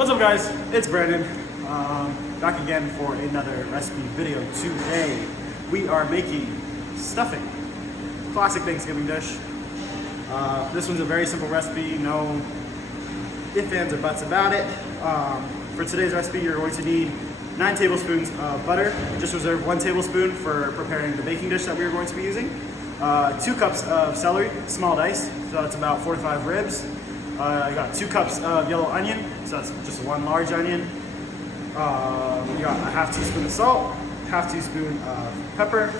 What's up guys, it's Brandon, back again for another recipe video. Today we are making stuffing, classic Thanksgiving dish. This one's a very simple recipe, no ifs, ands, or buts about it. For today's recipe you're going to need 9 tablespoons of butter. Just reserve 1 tablespoon for preparing the baking dish that we are going to be using. 2 cups of celery, small dice, so that's about 4 to 5 ribs. I got 2 cups of yellow onion, so that's just 1 large onion. You got a half teaspoon of salt, half teaspoon of pepper,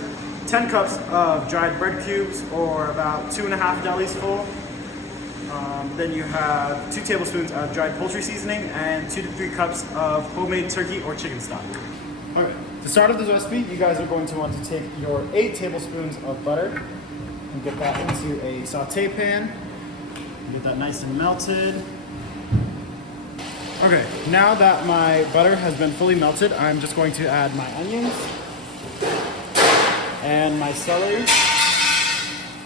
10 cups of dried bread cubes, or about 2.5 delis full. Then you have 2 tablespoons of dried poultry seasoning and 2 to 3 cups of homemade turkey or chicken stock. Okay. To start off this recipe, you guys are going to want to take your 8 tablespoons of butter and get that into a saute pan. Get that nice and melted. Okay, now that my butter has been fully melted, I'm just going to add my onions and my celery.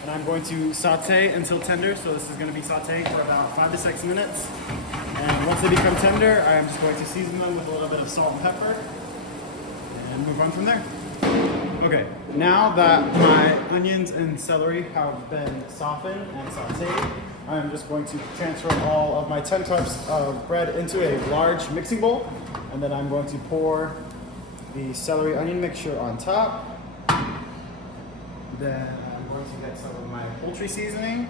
And I'm going to saute until tender, so this is going to be sauteing for about 5 to 6 minutes. And once they become tender, I am just going to season them with a little bit of salt and pepper and move on from there. Okay, now that my onions and celery have been softened and sauteed, I'm just going to transfer all of my 10 cups of bread into a large mixing bowl, and then I'm going to pour the celery onion mixture on top. Then I'm going to get some of my poultry seasoning,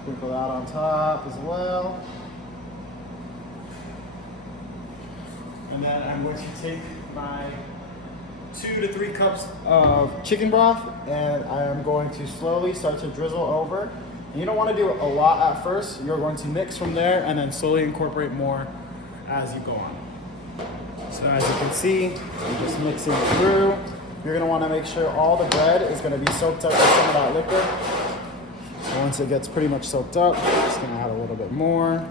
sprinkle that on top as well. And then I'm going to take my 2 to 3 cups of chicken broth, and I am going to slowly start to drizzle over. And you don't want to do a lot at first. You're going to mix from there and then slowly incorporate more as you go on. So as you can see, I'm just mixing it through. You're going to want to make sure all the bread is going to be soaked up with some of that liquid. So once it gets pretty much soaked up, just going to add a little bit more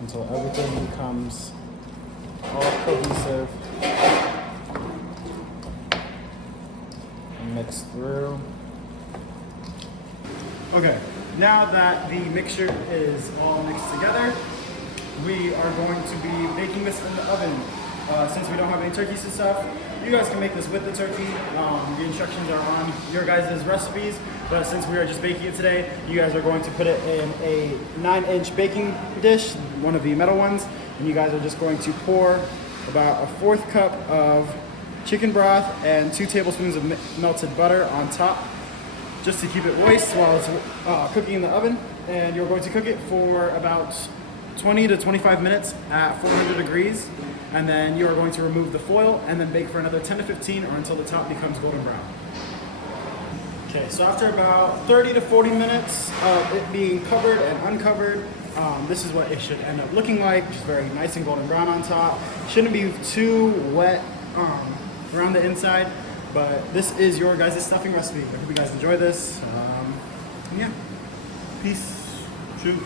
until everything becomes all cohesive and mixed through. Okay, now that the mixture is all mixed together, we are going to be baking this in the oven. Since we don't have any turkeys and stuff, you guys can make this with the turkey. The instructions are on your guys' recipes, but since we are just baking it today, you guys are going to put it in a 9-inch baking dish, one of the metal ones, and you guys are just going to pour about a 1/4 cup of chicken broth and 2 tablespoons of melted butter on top, just to keep it moist while it's cooking in the oven. And you're going to cook it for about 20 to 25 minutes at 400 degrees. And then you are going to remove the foil and then bake for another 10 to 15 or until the top becomes golden brown. Okay, so after about 30 to 40 minutes of it being covered and uncovered, this is what it should end up looking like. Just very nice and golden brown on top. Shouldn't be too wet around the inside. But this is your guys' stuffing recipe. I hope you guys enjoy this. Yeah, peace. Shoot.